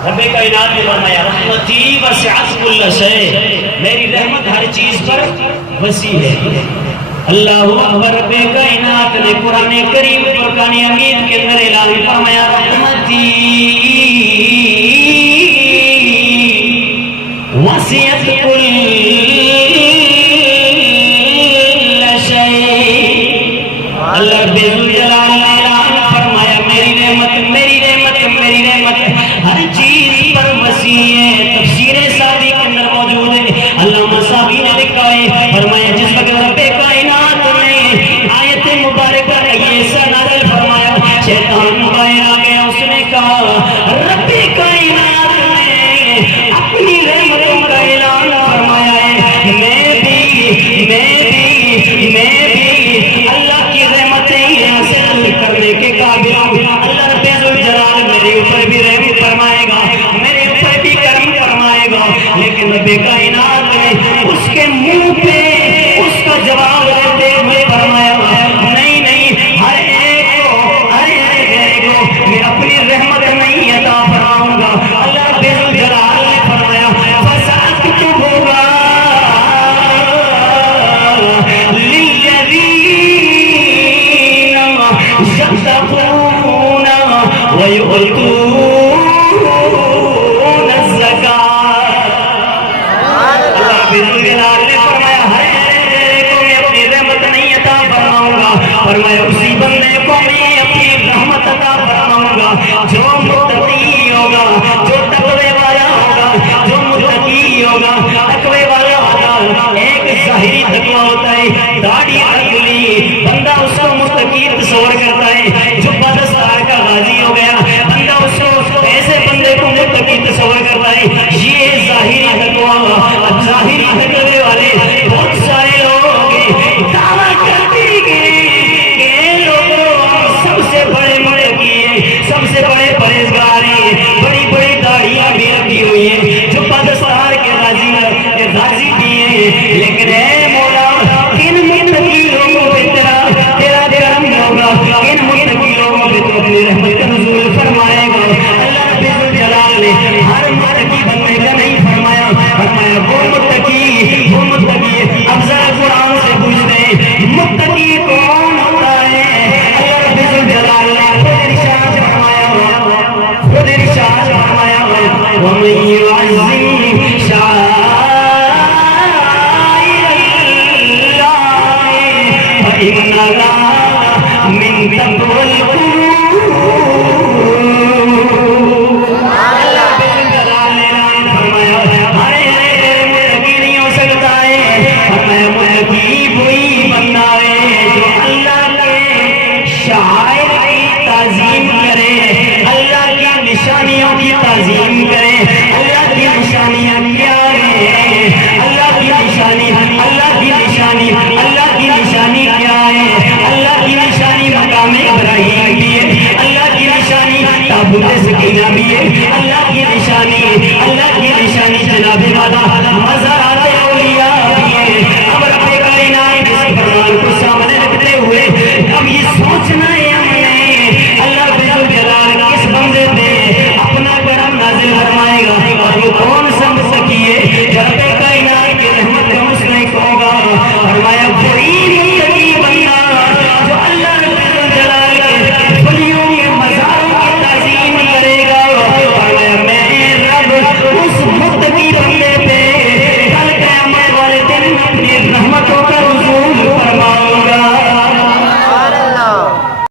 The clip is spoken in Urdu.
رب کائنات نے فرمایا رحمتی وسعت کل شیء، میری رحمت ہر چیز پر وسیع ہے۔ اللہ اکبر۔ رب کائنات نے قرآن کریم فرقان حمید کے اندر اعلان فرمایا رحمتی وسعت کل شیء۔ اللہ رب ذوالجلال نے اعلان فرمایا میری رحمت میری رحمت میری رحمت ہر چیز پر وسیع ہے۔ تفسیر سعدی کے اندر موجود ہے، علامہ سعدی نے لکھا ہے، فرمایا جس وقت رب کائنات نے آیت مبارکہ ایسا نازل فرمایا، شیطان باہر آ گیا، اس نے کہا رب کائنات نے اپنی رحمتوں کا اعلان فرمایا ہے، میں بھی اللہ کی رحمتیں حاصل کرنے کے قابل ہوں۔ اللہ رب ذوالجلال میرے اوپر بھی رحم فرمائے گا، میرے اوپر بھی کرم فرمائے گا، لیکن رب کائنات نے اس کے منہ پہ اس کا جواب دیتے ہوئے فرمایا نہیں نہیں، ہر ایک کو میں اپنی رحمت نہیں عطا فرماؤں گا۔ اللہ رب ذوالجلال نے فرمایا فَسَأَكْتُبُهَا لِلَّذِينَ يَتَّقُونَ وَيُؤْتُونَ الزَّكَاةَ۔ اللہ رب ذوالجلال نے فرمایا ہر کو میں اپنی رحمت نہیں عطا فرماؤں گا، فرمایا اسی بندے کو میں اپنی رحمت عطا فرماؤں گا جو متقی ہوگا، جو تقوی والا ہوگا، جو متقی ہوگا، تقوی والا ہوگا۔ ایک ظاہری تقوی ہوتا ہے، داڑھی رکھ لی، بندہ اس کو متقی تصور کرتا ہے، جو بدستار کا غازی ہو گیا بندہ اس کو ایسے بندے کو متقی تصور کرتا ہے۔ یہ ظاہری تقوی، ظاہری تقوی والے بہت سارے لوگ دعویٰ کرتے کہ لوگوں سب سے بڑے متقی، سب سے بڑے پرہیزگار ہیں، بڑی بڑی داڑھیاں بھی رکھی ہوئی ہیں، جو بدستار کے غازی بھی ہیں، لیکن اے مولا کن متقی لوگوں پہ تیرا کرم ہوگا، کن متقی لوگوں پہ تو اپنی رحمت کا نزول فرمائے گا۔ اللہ رب ذوالجلال نے ہر متقی بندے کا نہیں فرمایا، فرمایا وہ متقی، وہ متقی۔ اب ذرا قرآن سے پوچھتے ہیں متقی کون ہوتا ہے؟ اللہ رب ذوالجلال نے خود ارشاد فرمایا، خود ارشاد فرمایا وَمَن يُعَظِّمْ شَعَائِرَ اللَّهِ فَإِنَّهَا مِن تَقْوَى الْقُلُوبِ۔ اللہ رب ذوالجلال نے اعلان فرمایا ارے متقی نہیں ہو سکتا ہے، فرمایا متقی وہی بندہ ہے جو اللہ کے شعائر کی تعظیم کرے، اللہ کی نشانیوں کی تعظیم کرے۔ اللہ کی نشانیاں کیا ہے؟ اللہ کی نشانی، اللہ کی نشانی، اللہ کی نشانی کیا ہے؟ اللہ کی نشانی مقام ابراہیم بھی ہے، اللہ کی نشانی تابوت سکینہ بھی ہے، اللہ کی نشانی جناب والا